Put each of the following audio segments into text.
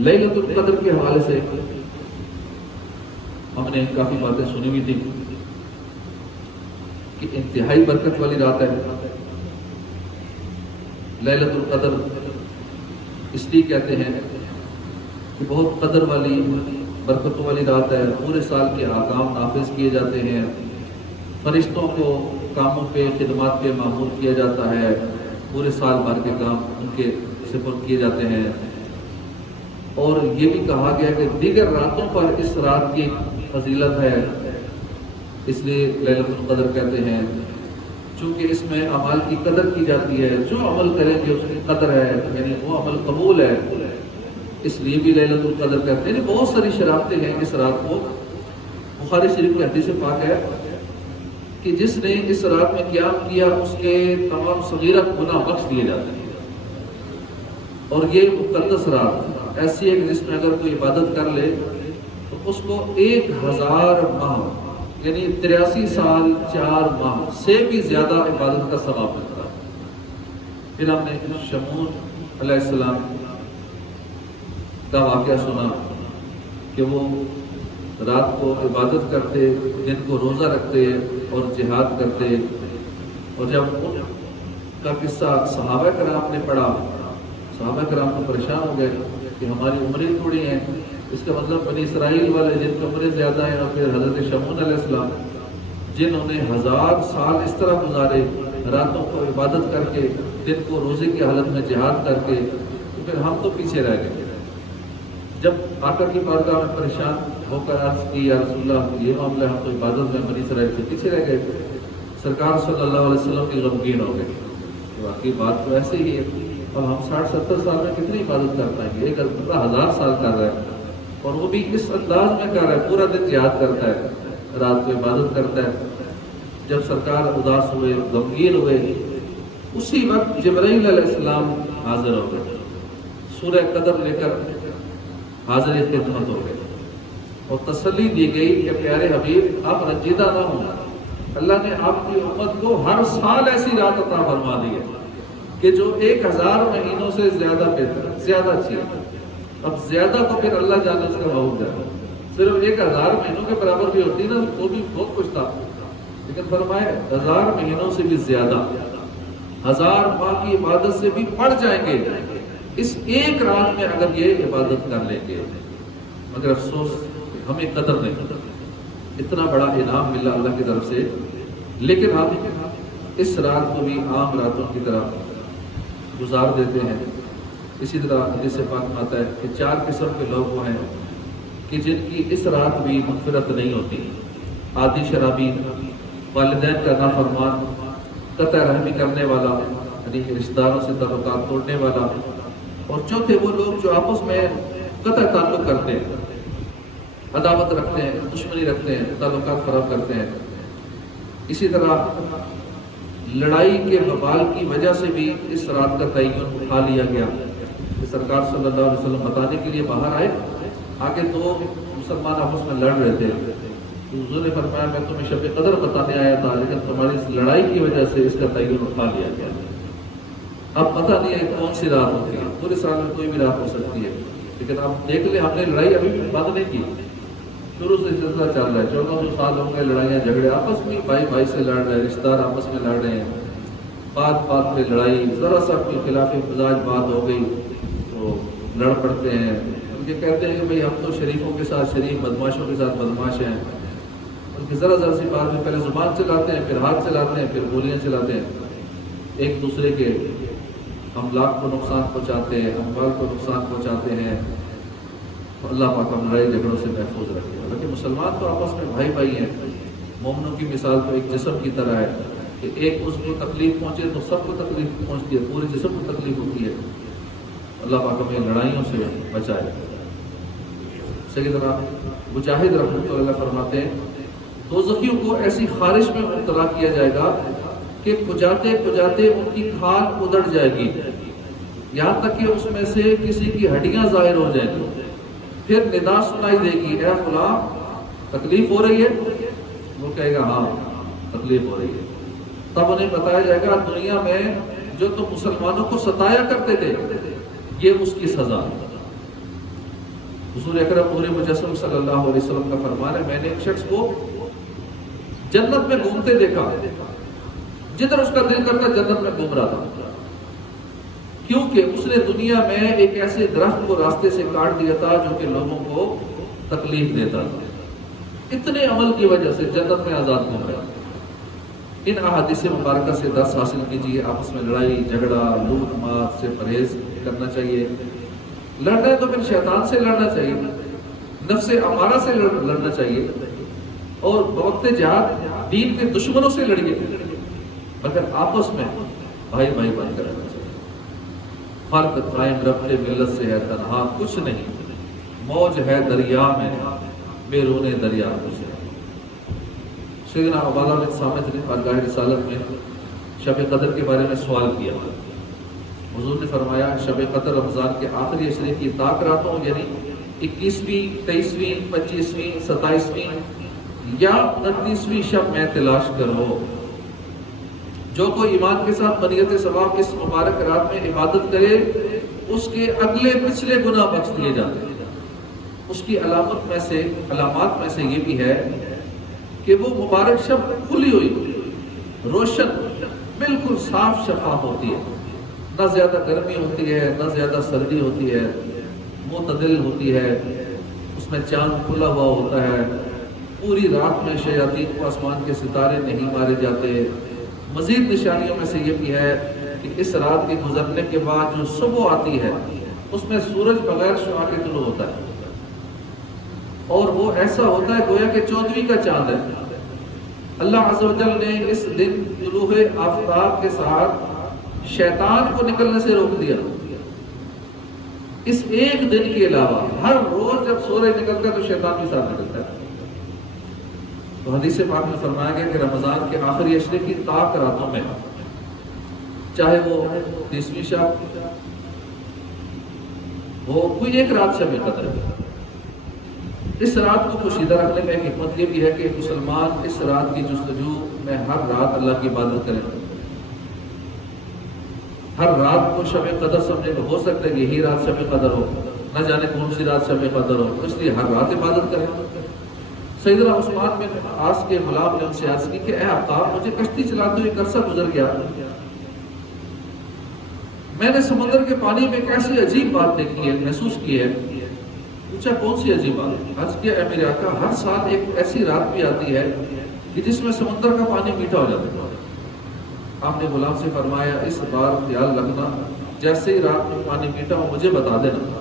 لیلۃ القدر کے حوالے سے ہم نے کافی باتیں سنی ہوئی تھی کہ انتہائی برکت والی رات ہے لیلۃ القدر، اس لیے کہتے ہیں کہ بہت قدر والی برکتوں والی رات ہے۔ پورے سال کے احکام نافذ کیے جاتے ہیں، فرشتوں کو کاموں پہ خدمات پہ مامور کیا جاتا ہے، پورے سال بھر کے کام ان کے سپرد کیے جاتے ہیں۔ اور یہ بھی کہا گیا کہ دیگر راتوں پر اس رات کی فضیلت ہے، اس لیے لیلۃ القدر کہتے ہیں، چونکہ اس میں اعمال کی قدر کی جاتی ہے، جو عمل کریں گے اس کی قدر ہے، یعنی وہ عمل قبول ہے، اس لیے بھی لیلۃ القدر کہتے ہیں۔ یعنی بہت ساری شرافتیں ہیں اس رات کو۔ بخاری شریف کی حدیث پاک ہے کہ جس نے اس رات میں قیام کیا اس کے تمام صغیرہ گناہ بخش دیے جاتے ہیں۔ اور یہ مقدس رات ایسی ہے کہ جس میں اگر کوئی عبادت کر لے تو اس کو 1000 ماہ یعنی 83 سال 4 ماہ سے بھی زیادہ عبادت کا ثواب ملتا ہے۔ پھر ہم نے شمعون علیہ السلام کا واقعہ سنا کہ وہ رات کو عبادت کرتے، دن کو روزہ رکھتے اور جہاد کرتے، اور جب ان کا قصہ صحابہ کرام نے پڑھا، صحابہ کرام تو پریشان ہو گئے کہ ہماری عمریں تھوڑی ہیں، اس کا مطلب بنی اسرائیل والے جن کی عمریں زیادہ ہیں، اور پھر حضرت شمعون علیہ السلام جنہوں نے 1000 سال اس طرح گزارے راتوں کو عبادت کر کے، دن کو روزے کی حالت میں جہاد کر کے، تو پھر ہم تو پیچھے رہ گئے۔ جب آقا کی بارگاہ میں پریشان ہو کر عرض کی یا رسول اللہ یہ معاملہ، ہم تو عبادت میں بنی اسرائیل سے پیچھے رہ گئے، سرکار صلی اللہ علیہ وسلم کی غمگین ہو گئے کہ واقعی بات تو ایسے ہی ہے، اب ہم 60-70 سال میں کتنی عبادت کر پائیں گے؟ ایک بندہ 1000 سال کر رہا ہے اور وہ بھی اس انداز میں کر رہا ہے، پورا دن جہاد کرتا ہے، رات کو عبادت کرتا ہے۔ جب سرکار اداس ہوئے، غمگین ہوئے، اسی وقت جبرائیل علیہ السلام حاضر ہو گئے، سورہ قدر لے کر حاضر خدمت ہو گئے، اور تسلی دی گئی کہ پیارے حبیب آپ رنجیدہ نہ ہوں، اللہ نے آپ کی امت کو ہر سال ایسی رات عطا فرما دی ہے کہ جو 1000 مہینوں سے زیادہ بہتر ہے، زیادہ اچھی ہے۔ اب زیادہ تو پھر اللہ جانے اس کا بہت ہے، صرف 1000 مہینوں کے برابر بھی ہوتی نا تو بھی بہت کچھ تھا، لیکن فرمائے 1000 مہینوں سے بھی زیادہ، 1000 ماہ کی عبادت سے بھی بڑھ جائیں گے اس ایک رات میں اگر یہ عبادت کر لیں گے۔ مگر افسوس ہمیں قدر نہیں، اتنا بڑا انعام ملا اللہ کی طرف سے، لیکن ہم اس رات کو بھی عام راتوں کی طرح گزار دیتے ہیں۔ اسی طرح حدیث پاک میں آتا ہے کہ 4 قسم کے لوگ وہ ہیں کہ جن کی اس رات بھی مغفرت نہیں ہوتی: عادی شرابی، والدین کا نافرمان، قطع رحمی کرنے والا یعنی رشتہ داروں سے تعلقات توڑنے والا، اور چوتھے وہ لوگ جو آپس میں قطع تعلق کرتے ہیں، عداوت رکھتے ہیں، دشمنی رکھتے ہیں، تعلقات خراب کرتے ہیں۔ اسی طرح لڑائی کے وبال کی وجہ سے بھی اس رات کا تعین اٹھا لیا گیا کہ سرکار صلی اللہ علیہ وسلم بتانے کے لیے باہر آئے، آگے تو مسلمان آپس میں لڑ رہے تھے، حضور نے فرمایا میں تمہیں شب قدر بتانے آیا تھا، لیکن تمہاری اس لڑائی کی وجہ سے اس کا تعین اٹھا لیا گیا۔ اب پتہ نہیں ہے کون سی رات ہوتی ہے، پورے سال میں کوئی بھی رات ہو سکتی ہے، لیکن آپ دیکھ لیں ہم نے لڑائی ابھی بھی بند نہیں کی، شروع سے سلسلہ چل رہا ہے، 1400 سال ہوں گے لڑائیاں جھگڑے آپس میں، بھائی بھائی سے لڑ رہے ہیں، رشتہ دار آپس میں لڑ رہے ہیں، بات بات پہ لڑائی، ذرا سا کوئی خلاف مزاج بات ہو گئی تو لڑ پڑتے ہیں۔ ان کے کہتے ہیں کہ بھئی ہم تو شریفوں کے ساتھ شریف، بدماشوں کے ساتھ بدماش ہیں، ان کی ذرا ذرا سی بات میں پہلے زبان چلاتے ہیں، پھر ہاتھ چلاتے ہیں، پھر گولیاں چلاتے ہیں، ایک دوسرے کے املاک کو نقصان پہنچاتے ہیں، اموال کو نقصان پہنچاتے ہیں۔ اللہ پاک ہم لڑائی جھگڑوں سے محفوظ رکھے۔ حالانکہ مسلمان تو آپس میں بھائی بھائی ہیں، مومنوں کی مثال تو ایک جسم کی طرح ہے کہ ایک اس کو تکلیف پہنچے تو سب کو تکلیف پہنچتی ہے، پورے جسم کو تکلیف ہوتی ہے۔ اللہ پاک ہمیں لڑائیوں سے بچائے۔ سیدنا مجاہد رحمۃ اللہ فرماتے ہیں دوزخیوں کو ایسی خارش میں مبتلا کیا جائے گا کہ کھجاتے کھجاتے ان کی کھال ادڑ جائے گی، یہاں تک کہ اس میں سے کسی کی ہڈیاں ظاہر ہو جائیں گی، پھر ندا سنائی دے گی، اے فلاں تکلیف ہو رہی ہے؟ وہ کہے گا ہاں تکلیف ہو رہی ہے۔ تب انہیں بتایا جائے گا دنیا میں جو تم مسلمانوں کو ستایا کرتے تھے یہ اس کی سزا ہے۔ حضور اکرم نور مجسم صلی اللہ علیہ وسلم کا فرمان ہے، میں نے ایک شخص کو جنت میں گھومتے دیکھا، جدھر اس کا دل کرتا جنت میں گھوم رہا تھا، کیونکہ اس نے دنیا میں ایک ایسے درخت کو راستے سے کاٹ دیا تھا جو کہ لوگوں کو تکلیف دیتا تھا، اتنے عمل کی وجہ سے جنت میں آزاد گھوم رہا۔ ان احادیث مبارکہ سے درس حاصل کیجیے، آپس میں لڑائی جھگڑا لوٹ مار سے پرہیز کرنا چاہیے، لڑنا ہے تو پھر شیطان سے لڑنا چاہیے، نفس امارہ سے لڑنا چاہیے، اور بوقت جہاد دین کے دشمنوں سے لڑیے، مگر آپس میں بھائی بھائی بن کر رہنا چاہیے۔ فرق قائم ربط ملت سے ہے تنہا کچھ نہیں، موج ہے دریا میں بیرون دریا کچھ ہے۔ سیدنا عبادہ بن صامت نے بارگاہ رسالت میں شب قدر کے بارے میں سوال کیا، حضور نے فرمایا شب قدر رمضان کے آخری عشرے کی طاق راتوں یعنی 21ویں 23ویں 25ویں 27ویں یا 29ویں شب میں تلاش کرو، جو کوئی ایمان کے ساتھ بنیت ثواب اس مبارک رات میں عبادت کرے اس کے اگلے پچھلے گناہ بخش دیے جاتے ہیں۔ اس کی علامات میں سے یہ بھی ہے کہ وہ مبارک شب کھلی ہوئی روشن بالکل صاف شفاف ہوتی ہے، نہ زیادہ گرمی ہوتی ہے نہ زیادہ سردی ہوتی ہے، معتدل ہوتی ہے، اس میں چاند کھلا ہوا ہوتا ہے، پوری رات میں شیاطین کو آسمان کے ستارے نہیں مارے جاتے۔ مزید نشانیوں میں سے یہ بھی ہے کہ اس رات کے گزرنے کے بعد جو صبح آتی ہے اس میں سورج بغیر شعاع کے طلوع ہوتا ہے، اور وہ ایسا ہوتا ہے گویا کہ 14ویں کا چاند ہے۔ اللہ عز و جل نے اس دن طلوع آفتاب کے ساتھ شیطان کو نکلنے سے روک دیا۔ اس ایک دن کے علاوہ ہر روز جب سورج نکلتا ہے تو شیطان بھی ساتھ نکلتا ہے۔ تو حدیث پاک میں فرمایا گیا کہ رمضان کے آخری عشرے کی طاق راتوں میں، چاہے وہ 30ویں شب ہو، کوئی ایک رات شب قدر ہے، اس رات کو پوشیدہ رکھنے میں ایک حکمت یہ بھی ہے کہ مسلمان اس رات کی جستجو میں ہر رات اللہ کی عبادت کریں، ہر رات کو شب قدر سمجھے کہ ہو سکتا ہے یہی رات شب قدر ہو، نہ جانے کون سی رات شب قدر ہو، اس لیے ہر رات عبادت کریں۔ سیدنا عثمان بن عاص کے غلام نے ان سے عرض کی کہ اے آقا، مجھے کشتی چلاتے ہوئے ایک عرصہ گزر گیا، میں نے سمندر کے پانی میں ایک ایسی عجیب بات دیکھی ہے، محسوس کی ہے۔ پوچھا کون سی عجیب بات؟ عرض کیا اے میرے آقا، ہر سال ایک ایسی رات بھی آتی ہے کہ جس میں سمندر کا پانی میٹھا ہو جاتا ہے۔ آپ نے غلام سے فرمایا اس بار خیال رکھنا، جیسے ہی رات میں پانی میٹھا ہو مجھے بتا دینا۔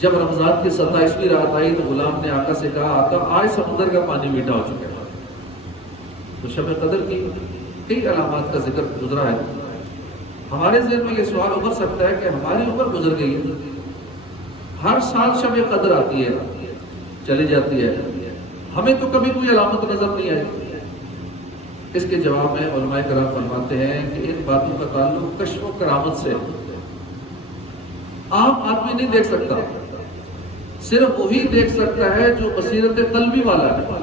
جب رمضان کی 27ویں رات آئی تو غلام نے آقا سے کہا آقا آج سمندر کا پانی میٹھا ہو چکا ہے۔ تو شب قدر کی کئی علامات کا ذکر گزرا ہے۔ ہمارے ذہن میں یہ سوال ابھر سکتا ہے کہ ہماری عمر گزر گئی ہے، ہر سال شب قدر آتی ہے چلی جاتی ہے، ہمیں تو کبھی کوئی علامت نظر نہیں آئی۔ اس کے جواب میں علماء کرام فرماتے ہیں کہ ان باتوں کا تعلق کشف و کرامت سے، عام آدمی نہیں دیکھ سکتا، صرف وہی دیکھ سکتا ہے جو بصیرت قلبی والا ہے،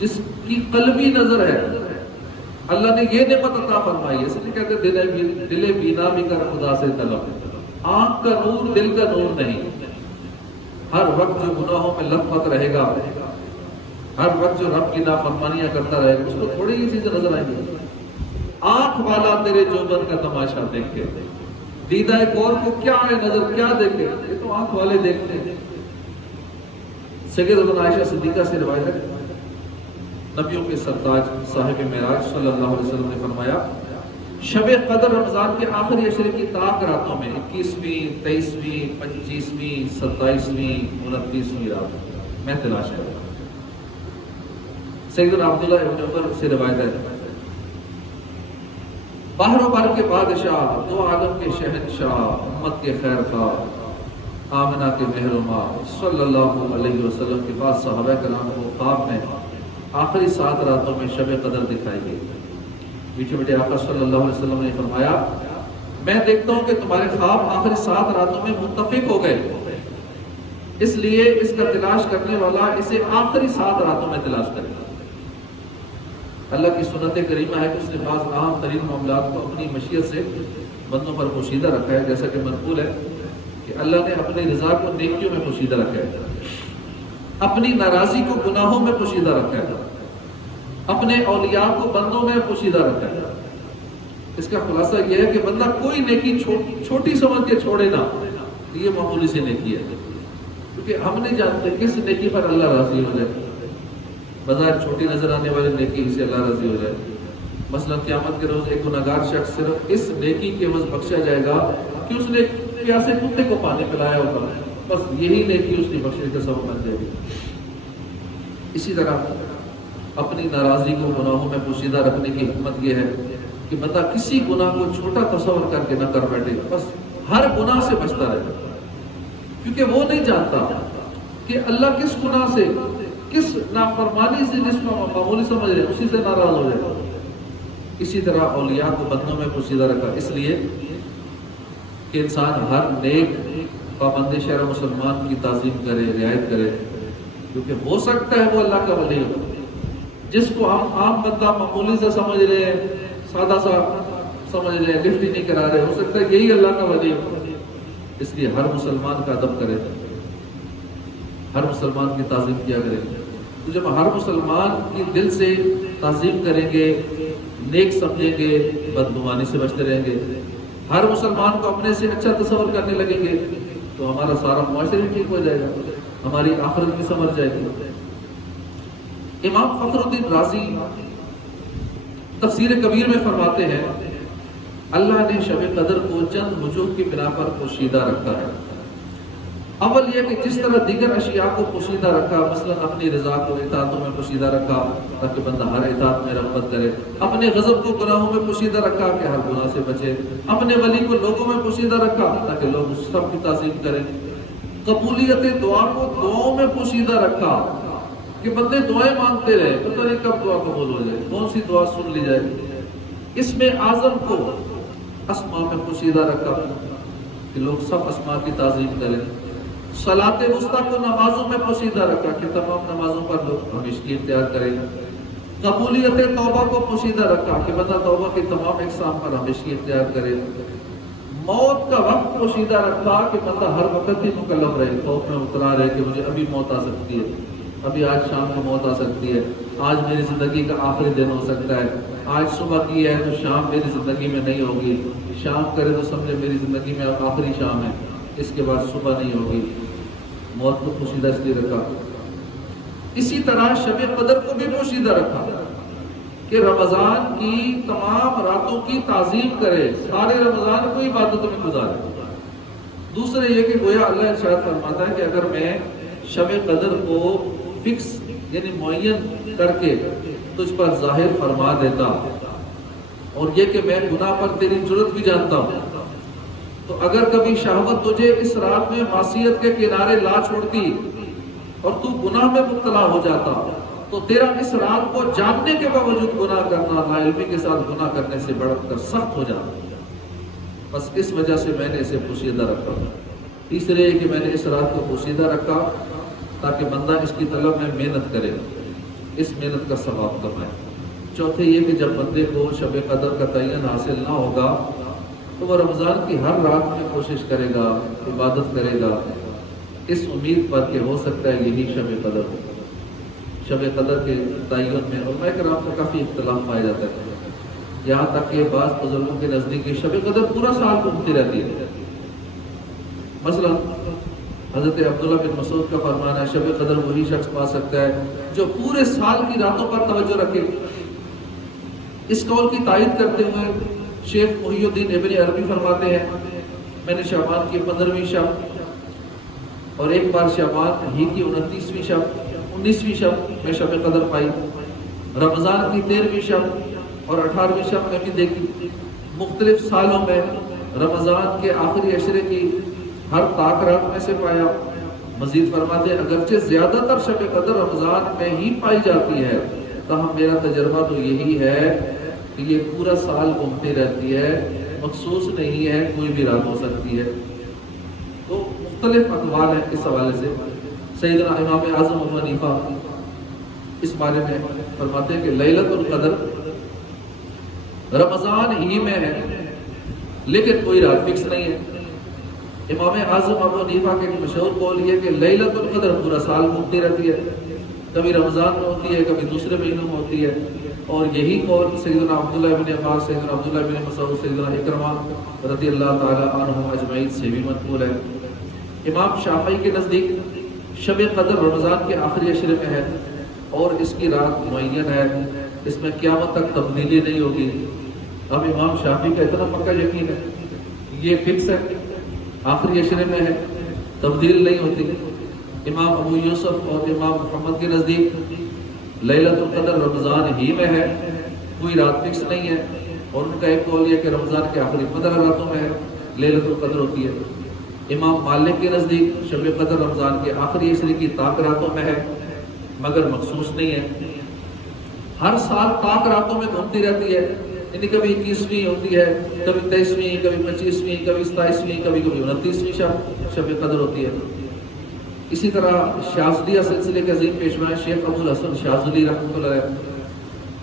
جس کی قلبی نظر ہے۔ اللہ نے یہ نعمت عطا فرمائی ہے، اس لیے کہتے دل بینا بھی کر خدا سے طلب، آنکھ کا نور دل کا نور نہیں۔ ہر وقت جو گناہوں میں لت پت رہے گا، ہر وقت جو رب کی نافرمانیاں کرتا رہے گا، اس کو تھوڑی ہی چیزیں نظر آئیں گی۔ آنکھ والا تیرے جوبن کا تماشا دیکھے، دیدہ غور کو کیا ہے نظر کیا دیکھے، یہ تو آنکھ والے دیکھتے ہیں۔ سیدتنا عائشہ صدیقہ سے روایت ہے، نبیوں کے سرتاج صاحب معراج صلی اللہ علیہ وسلم نے فرمایا شب قدر رمضان کے آخری عشرے کی طاق راتوں میں 21ویں 23ویں 25ویں 27ویں 29ویں رات میں تلاش کروں۔ سیدنا عبداللہ ابن عمر سے روایت ہے، باہر و بر کے بادشاہ، دو عالم کے شہنشاہ، امت کے خیر خواہ، آمنہ کے مہرما صلی اللہ علیہ وسلم کے بعد صحابہ کرام کو خواب میں آخری 7 راتوں میں شب قدر دکھائی گئی۔ میٹھے میٹھے آقا صلی اللہ علیہ وسلم نے فرمایا میں دیکھتا ہوں کہ تمہارے خواب آخری 7 راتوں میں متفق ہو گئے، اس لیے اس کا تلاش کرنے والا اسے آخری 7 راتوں میں تلاش کرے گا۔ اللہ کی سنت کریمہ ہے کہ اس نے بعض اہم ترین معاملات کو اپنی مشیت سے بندوں پر پوشیدہ رکھا ہے، جیسا کہ منقول ہے کہ اللہ نے اپنی رضا کو نیکیوں میں پوشیدہ رکھا ہے، اپنی ناراضی کو گناہوں میں پوشیدہ رکھا ہے، اپنے اولیاء کو بندوں میں پوشیدہ رکھا ہے۔ اس کا خلاصہ یہ ہے کہ بندہ کوئی نیکی چھوٹی سمجھ کے چھوڑے نہ، یہ معمولی سی نیکی ہے، کیونکہ ہم نہیں جانتے کس نیکی پر اللہ راضی ہو جائے۔ بظاہر چھوٹی نظر آنے والی نیکی سے اللہ راضی ہو جائے، مثلا قیامت کے روز ایک گناہگار شخص صرف اس نیکی کے عوض بخشا جائے گا کہ اس نے پیاسے کتے کو پانی پلایا ہوگا، بس یہی نیکی اس کی بخشنے کا سبب بن جائے گی۔ اسی طرح اپنی ناراضی کو گناہوں میں پوشیدہ رکھنے کی حکمت یہ ہے کہ بندہ کسی گناہ کو چھوٹا تصور کر کے نہ کر بیٹھے، بس ہر گناہ سے بچتا رہے، کیونکہ وہ نہیں جانتا کہ اللہ کس گناہ سے، کس نافرمانی سے جس کو معمولی سمجھ رہے اسی سے ناراض ہو جائے۔ اسی طرح اولیاء کو بندوں میں پوشیدہ رکھا، اس لیے کہ انسان ہر نیک پابند شرع مسلمان کی تعظیم کرے، رعایت کرے، کیونکہ ہو سکتا ہے وہ اللہ کا ولی ہو، جس کو ہم عام بندہ معمولی سے سمجھ رہے ہیں، سادہ سا سمجھ رہے ہیں، لفٹ ہی نہیں کرا رہے، ہو سکتا ہے یہی اللہ کا ولی ہو۔ اس لیے ہر مسلمان کا ادب کرے، ہر مسلمان کی تعظیم کیا کرے۔ تو جب ہر مسلمان کی دل سے تعظیم کریں گے، نیک سمجھیں گے، بدگمانی سے بچتے رہیں گے، ہر مسلمان کو اپنے سے اچھا تصور کرنے لگیں گے، تو ہمارا سارا معاشرہ بھی ٹھیک ہو جائے گا، ہماری آخرت بھی سمجھ جائے گی۔ امام فخر الدین رازی تفسیر کبیر میں فرماتے ہیں، اللہ نے شب قدر کو چند وجوہ کی بنا پر پوشیدہ رکھا ہے۔ اول یہ کہ جس طرح دیگر اشیاء کو پوشیدہ رکھا، مثلا اپنی رضا کو اطاعتوں میں پوشیدہ رکھا تاکہ بندہ ہر اطاعت میں رغبت کرے، اپنے غضب کو گناہوں میں پوشیدہ رکھا کہ ہر گناہ سے بچے، اپنے ولی کو لوگوں میں پوشیدہ رکھا تاکہ لوگ اس سب کی تعظیم کریں، قبولیت دعا کو دعاؤں میں پوشیدہ رکھا کہ بندے دعائیں مانگتے رہے، پتہ نہیں کب دعا قبول ہو جائے، کون سی دعا سن لی جائے۔ اس میں اعظم کو اسماء میں پوشیدہ رکھا کہ لوگ سب اسماء کی تعظیم کریں، صلاۃ وسطیٰ کو نمازوں میں پوشیدہ رکھا کہ تمام نمازوں پر لوگ ہمیشگی اختیار کریں، قبولیت توبہ کو پوشیدہ رکھا کہ بندہ توبہ کی تمام اقسام پر ہمیشگی اختیار کرے، موت کا وقت پوشیدہ رکھا کہ بندہ ہر وقت ہی مکلف رہے، خوف میں مبتلا رہے کہ مجھے ابھی موت آ سکتی ہے، ابھی آج شام کو موت آ سکتی ہے، آج میری زندگی کا آخری دن ہو سکتا ہے، آج صبح کی ہے تو شام میری زندگی میں نہیں ہوگی، شام کرے تو سمجھے میری زندگی میں آخری شام ہے، اس کے بعد صبح نہیں ہوگی۔ موت کو پوشیدہ اس لیے رکھا۔ اسی طرح شب قدر کو بھی پوشیدہ رکھا کہ رمضان کی تمام راتوں کی تعظیم کرے، سارے رمضان کو عبادتوں میں گزارے۔ دوسرے یہ کہ گویا اللہ ارشاد فرماتا ہے کہ اگر میں شب قدر کو فکس یعنی معین کر کے تجھ پر ظاہر فرما دیتا، اور یہ کہ میں گناہ پر تیری جرت بھی جانتا ہوں، تو اگر کبھی شہوت تجھے اس رات میں معصیت کے کنارے لا چھوڑتی اور تو گناہ میں مبتلا ہو جاتا، تو تیرا اس رات کو جاننے کے باوجود گناہ کرنا لا علمی کے ساتھ گناہ کرنے سے بڑھ کر سخت ہو جاتا۔ بس اس وجہ سے میں نے اسے پوشیدہ رکھا۔ تیسرے یہ کہ میں نے اس رات کو پوشیدہ رکھا تاکہ بندہ اس کی طلب میں محنت کرے، اس محنت کا ثواب کمائے۔ چوتھے یہ کہ جب بندے کو شب قدر کا تعین حاصل نہ ہوگا تو وہ رمضان کی ہر رات میں کوشش کرے گا، عبادت کرے گا، اس امید پر کہ ہو سکتا ہے یہی شب قدر ہو۔ شب قدر کے تعین میں علماء کرام کا کافی اختلاف پایا جاتا ہے، یہاں تک کہ بعض بزرگوں کے نزدیک شب قدر پورا سال گھومتی رہتی ہے۔ مثلا حضرت عبداللہ بن مسعود کا فرمان ہے شب قدر وہی شخص پا سکتا ہے جو پورے سال کی راتوں پر توجہ رکھے۔ اس قول کی تائید کرتے ہوئے شیخ محی الدین ابن عربی فرماتے ہیں، میں نے شعبان کی 15ویں شب اور ایک بار شعبان ہی کی 29ویں شب 19ویں شب میں شب قدر پائی، رمضان کی 13ویں شب اور 18ویں شب میں بھی دیکھی، مختلف سالوں میں رمضان کے آخری عشرے کی ہر طاق رات میں سے پایا۔ مزید فرماتے ہیں اگرچہ زیادہ تر شب قدر رمضان میں ہی پائی جاتی ہے، تاہم میرا تجربہ تو یہی ہے کہ یہ پورا سال گھومتی رہتی ہے، مخصوص نہیں ہے، کوئی بھی رات ہو سکتی ہے۔ تو مختلف اقوال ہیں اس حوالے سے۔ سیدنا امام اعظم ابو حنیفہ اس بارے میں فرماتے ہیں کہ لیلۃ القدر رمضان ہی میں ہے، لیکن کوئی رات فکس نہیں ہے۔ امام اعظم ابو حنیفہ کے مشہور قول یہ کہ لیلۃ القدر پورا سال گھومتی رہتی ہے، کبھی رمضان میں ہوتی ہے، کبھی دوسرے مہینوں میں ہوتی ہے، اور یہی قول سیدنا عبداللہ بن عباس، سیدنا عبداللہ بن مسعود، سیدنا اکرمہ رضی اللہ تعالی عنہم اجمعین سے بھی منقول ہے۔ امام شافعی کے نزدیک شب قدر رمضان کے آخری عشرے میں ہے اور اس کی رات معین ہے، اس میں قیامت تک تبدیلی نہیں ہوگی۔ اب امام شافعی کا اتنا پکا یقین ہے، یہ فکس ہے، آخری عشرے میں ہے، تبدیل نہیں ہوتی۔ امام ابو یوسف اور امام محمد کے نزدیک لیلۃ القدر رمضان ہی میں ہے، کوئی رات فکس نہیں ہے، اور ان کا ایک قول یہ کہ رمضان کے آخری 15 راتوں میں ہے لیلۃ القدر ہوتی ہے۔ امام مالک کے نزدیک شب قدر رمضان کے آخری عشرے کی طاق راتوں میں ہے، مگر مخصوص نہیں ہے، ہر سال طاق راتوں میں گھومتی رہتی ہے، یعنی کبھی 21ویں ہوتی ہے، کبھی 23ویں، کبھی 25ویں، کبھی 27ویں، کبھی 29ویں شب قدر ہوتی ہے۔ اسی طرح شاذلیہ سلسلے کے عظیم پیشوا شیخ ابو الحسن شاذلی رحمۃ اللہ علیہ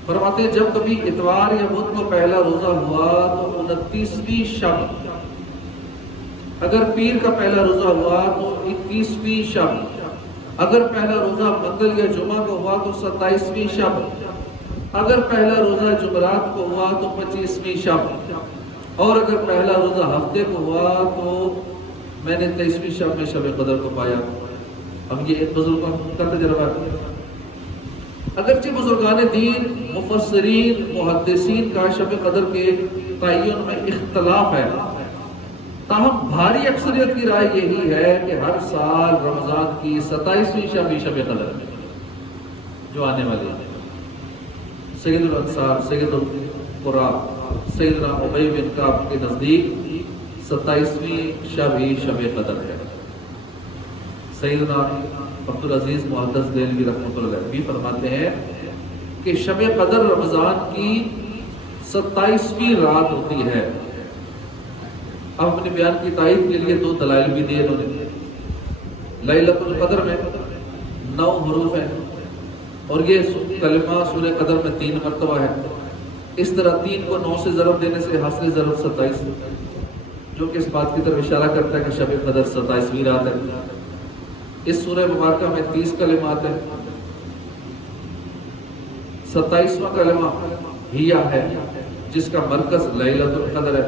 فرماتے ہیں جب کبھی اتوار یا بدھ کو پہلا روزہ ہوا تو 29ویں شب، اگر پیر کا پہلا روزہ ہوا تو 21ویں شب، اگر پہلا روزہ منگل یا جمعہ کو ہوا تو 27ویں شب، اگر پہلا روزہ جمعرات کو ہوا تو 25ویں شب، اور اگر پہلا روزہ ہفتے کو ہوا تو میں نے 23ویں شب میں شب قدر کو پایا۔ اب یہ ایک بزرگوں کا تجربہ ہے۔ اگرچہ بزرگان دین، مفسرین، محدثین کا شب قدر کے تعین میں اختلاف ہے، تاہم بھاری اکثریت کی رائے یہی ہے کہ ہر سال رمضان کی 27ویں شب ہی شب قدر میں جو آنے والی ہے۔ سید الانصار، سید القرا، سیدنا ابی بن کعب کے نزدیک 27ویں شب ہی شب قدر ہے۔ سیدنا عبدالعزیز محدث دہلوی رحمۃ اللہ علیہ بھی فرماتے ہیں کہ شب قدر رمضان کی 27ویں رات ہوتی ہے۔ اب اپنے بیان کی تائید کے لیے 2 دلائل بھی دیے انہوں نے۔ لیلۃ القدر میں 9 حروف ہیں، اور یہ کلمہ سورہ قدر میں 3 مرتبہ ہے۔ اس طرح 3 کو 9 سے ضرب دینے سے حاصل ضرب 27، جو کہ اس بات کی طرف اشارہ کرتا ہے کہ شب قدر 27ویں رات ہے۔ اس سورہ مبارکہ میں 30 کلمات ہیں، 27واں کلمہ ہیا ہے جس کا مرکز لیلۃ القدر ہے۔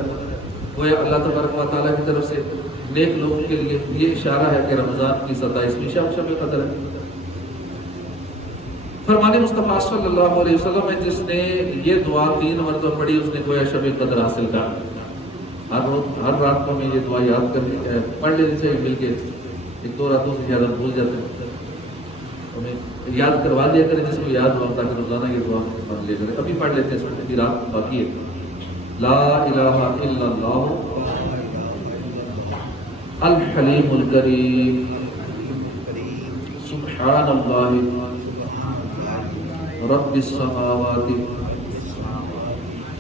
گویا اللہ تبارک و تعالیٰ کی طرف سے نیک لوگوں کے لیے یہ اشارہ ہے کہ رمضان کی 27ویں شب قدر ہے۔ فرمان مصطفیٰ صلی اللہ علیہ وسلم میں جس نے یہ دعا 3 مرتبہ پڑھی اس نے گویا شب قدر حاصل کر۔ ہر رات کو میں یہ دعا یاد کرنی ہے، پڑھ لینے سے مل کے 1-2 راتوں سے زیادہ بھول جاتے ہیں، ہمیں یاد کروا دیا کریں جس کو یاد ہوا تاکہ روزانہ یہ دعا پڑھ لیا کریں۔ ابھی پڑھ لیتے ہیں، سوچتے کہ رات باقی ہے۔ لا الہ الا اللہ الحلیم الکریم سبحان اللہ رب السماوات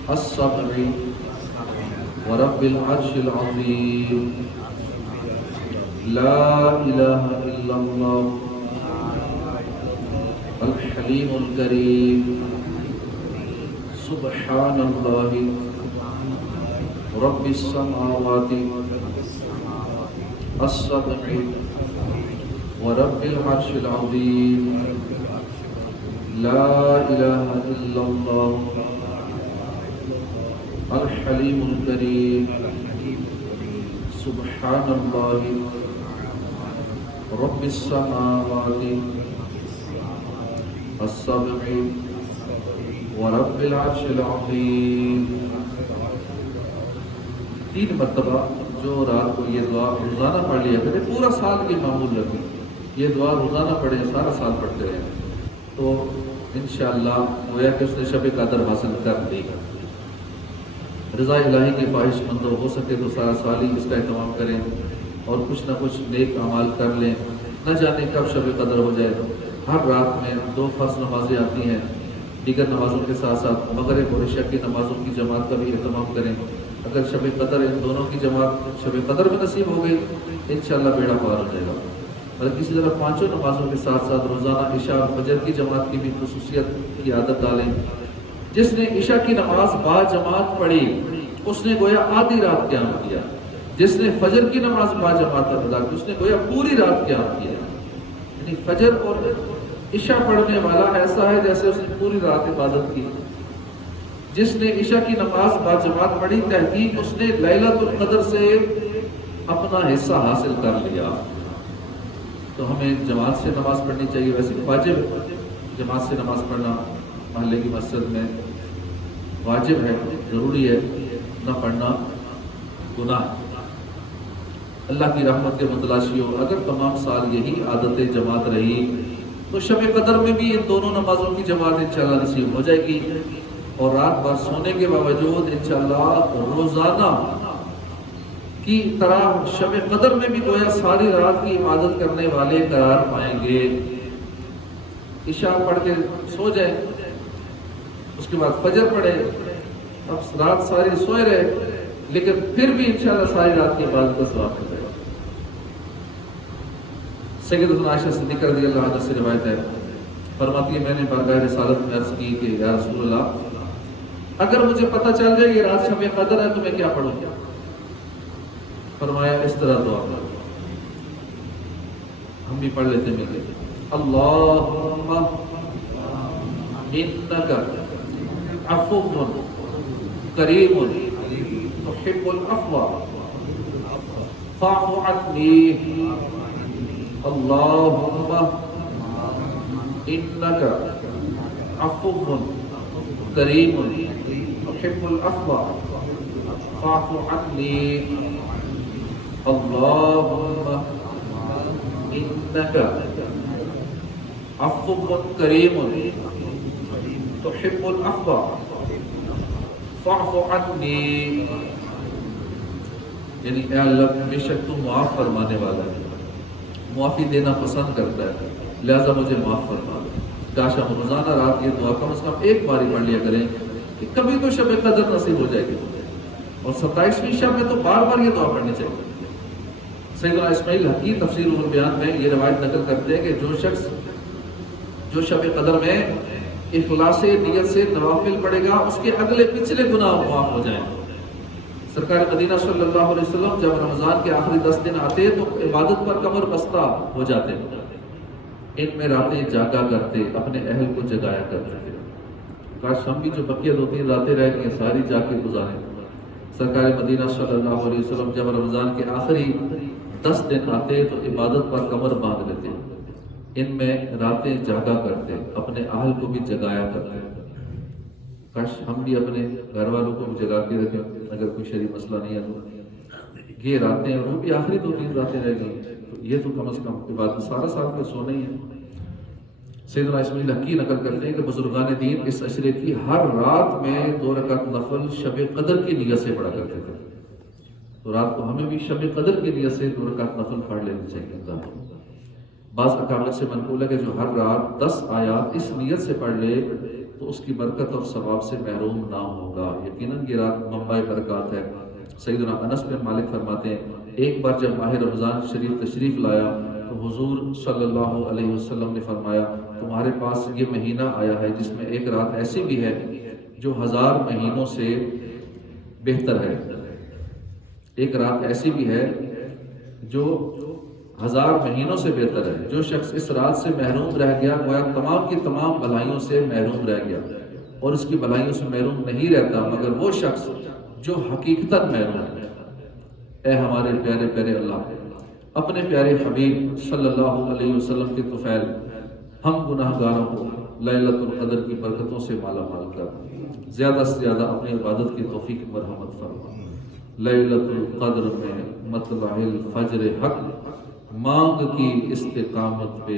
السبع ورب العرش العظیم لا الہ الا اللہ الحلیم الکریم سبحان اللہ رب السماوات السبع ورب العرش العظیم لا الہ الا اللہ الحلیم الکریم سبحان اللہ رب السماوات السبع ورب العرش العظیم۔ 3 مرتبہ جو رات کو یہ دعا روزانہ پڑھ لیا کرے، پورا سال کی معمول رکھیں، یہ دعا روزانہ پڑھے، سارا سال پڑھتے رہیں، تو انشاءاللہ گویا کہ اس نے شب قدر حاصل کر دی۔ رضا الہی کی خواہش مند ہو سکے تو سارا سال ہی اس کا اہتمام کریں اور کچھ نہ کچھ نیک اعمال کر لیں، نہ جانے کب شب قدر ہو جائے۔ ہر رات میں 2 فرض نمازیں آتی ہیں، دیگر نمازوں کے ساتھ ساتھ مغرب اور عشاء کی نمازوں کی جماعت کا بھی اہتمام کریں۔ اگر شب قدر ان دونوں کی جماعت شب قدر میں نصیب ہو گئی انشاءاللہ بیڑا پار ہو جائے گا۔ اور اسی طرح 5 نمازوں کے ساتھ ساتھ روزانہ عشاء اور فجر کی جماعت کی بھی خصوصیت کی عادت ڈالیں۔ جس نے عشاء کی نماز با جماعت پڑھی اس نے گویا آدھی رات قیام کیا، جس نے فجر کی نماز با جماعت ادا کی اس نے گویا پوری رات قیام کیا، یعنی فجر اور عشاء پڑھنے والا ایسا ہے جیسے اس نے پوری رات عبادت کی۔ جس نے عشاء کی نماز با جماعت پڑھی، تحقیق اس نے لیلۃ القدر سے اپنا حصہ حاصل کر لیا۔ تو ہمیں جماعت سے نماز پڑھنی چاہیے، ویسے واجب جماعت سے نماز پڑھنا محلے کی مسجد میں واجب ہے، ضروری ہے، نہ پڑھنا گناہ ہے۔ اللہ کی رحمت کے متلاشی ہو، اگر تمام سال یہی عادت جماعت رہی تو شب قدر میں بھی ان دونوں نمازوں کی جماعت انشاءاللہ نصیب ہو جائے گی، اور رات بھر سونے کے باوجود انشاءاللہ روزانہ کی طرح شب قدر میں بھی گویا ساری رات کی عبادت کرنے والے قرار پائیں گے۔ عشاء پڑھ کے سو جائیں، اس کے بعد فجر پڑھے، اب رات ساری سوئے رہے، لیکن پھر بھی انشاءاللہ ساری رات کی عبادت کا ثواب ملے گا۔ سیدتنا عائشہ صدیقہ رضی اللہ عنہا سے روایت ہے، فرماتی ہے میں نے بارگاہ رسالت میں عرض کی کہ یا رسول اللہ، اگر مجھے پتہ چل جائے یہ رات شب قدر ہے تو میں کیا پڑھوں؟ فرمایا اس طرح دعا کرو، ہم بھی پڑھ لیتے مل کے، اللہم انک عفو کریم تحب العفو فاعف عنی، اللہم انک عفو کریم تحب العفو فاعف عنی، اللہم انک عفو کریم تحب العفو فاعف عنی، یعنی اے اللہ بے شک تو معاف فرمانے والا ہے، معافی دینا پسند کرتا ہے، لہذا مجھے معاف فرما دے۔ کاش ہم روزانہ رات یہ دعا کم از کم ایک بار ہی پڑھ لیا کریں کہ کبھی تو شب قدر نصیب ہو جائے گی، اور 27ویں شب میں تو بار بار یہ دعا پڑھنی چاہیے۔ سیدنا اسماعیل حقی تفسیر البیان میں یہ روایت نقل کرتے ہیں کہ جو شخص جو شب قدر میں اخلاص نیت سے نوافل پڑھے گا اس کے اگلے پچھلے گناہ معاف ہو جائیں۔ سرکار مدینہ صلی اللہ علیہ وسلم جب رمضان کے آخری 10 دن آتے تو عبادت پر کمر بستہ ہو جاتے، ان میں راتیں جاگا کرتے، اپنے اہل کو جگایا کرتے تھے۔ کاش ہم بھی جو بقیہ 2-3 راتیں رہ گئی ہیں ساری جا کے گزاریں۔ سرکار مدینہ صلی اللہ علیہ وسلم جب رمضان کے آخری 10 دن آتے تو عبادت پر کمر باندھ لیتے، ان میں راتیں جاگا کرتے، اپنے اہل کو بھی جگایا کرتے۔ کاش ہم بھی اپنے گھر والوں کو بھی جگا کے رکھیں، اگر کوئی شرعی مسئلہ نہیں ہے تو یہ راتیں، اور وہ بھی آخری 2-3 راتیں رہ گئی تو یہ تو کم از کم عبادت سارا سال کا سونا ہی ہے۔ سیدنا اسماعیل حقی نقل کرتے ہیں کہ بزرگان دین اس عشرے کی ہر رات میں 2 رکعت نفل شب قدر کی نیت سے پڑھا کرتے تھے، تو رات کو ہمیں بھی شب قدر کی نیت سے 2 رکعت نفل پڑھ لینے چاہیے۔ بعض اکابر سے منقول ہے کہ جو ہر رات 10 آیات اس نیت سے پڑھ لے تو اس کی برکت اور ثواب سے محروم نہ ہوگا۔ یقیناً یہ رات منبع برکات ہے۔ سیدنا انس بن مالک فرماتے ہیں ایک بار جب ماہ رمضان شریف تشریف لایا تو حضور صلی اللہ علیہ وسلم نے فرمایا تمہارے پاس یہ مہینہ آیا ہے جس میں ایک رات ایسی بھی ہے جو 1000 مہینوں سے بہتر ہے، ایک رات ایسی بھی ہے جو 1000 مہینوں سے بہتر ہے۔ جو شخص اس رات سے محروم رہ گیا گویا تمام کی تمام بھلائیوں سے محروم رہ گیا، اور اس کی بھلائیوں سے محروم نہیں رہتا مگر وہ شخص جو حقیقتاً محروم ہے۔ اے ہمارے پیارے پیارے اللہ، اپنے پیارے حبیب صلی اللہ علیہ وسلم کے طفیل، ہم گناہ گاروں کو لیلۃ القدر کی برکتوں سے مالا مال کر زیادہ سے زیادہ اپنی عبادت کی توفیق مرحمت فرما۔ لیلۃ القدر میں مطلع الفجر حق مانگ کی استقامت پہ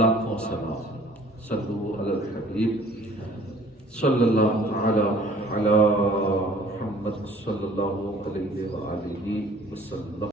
لاکھوں سلام۔ صلو علی الحبیب صلی اللہ تعالی علی محمد صلی اللہ علیہ وآلہ وسلم۔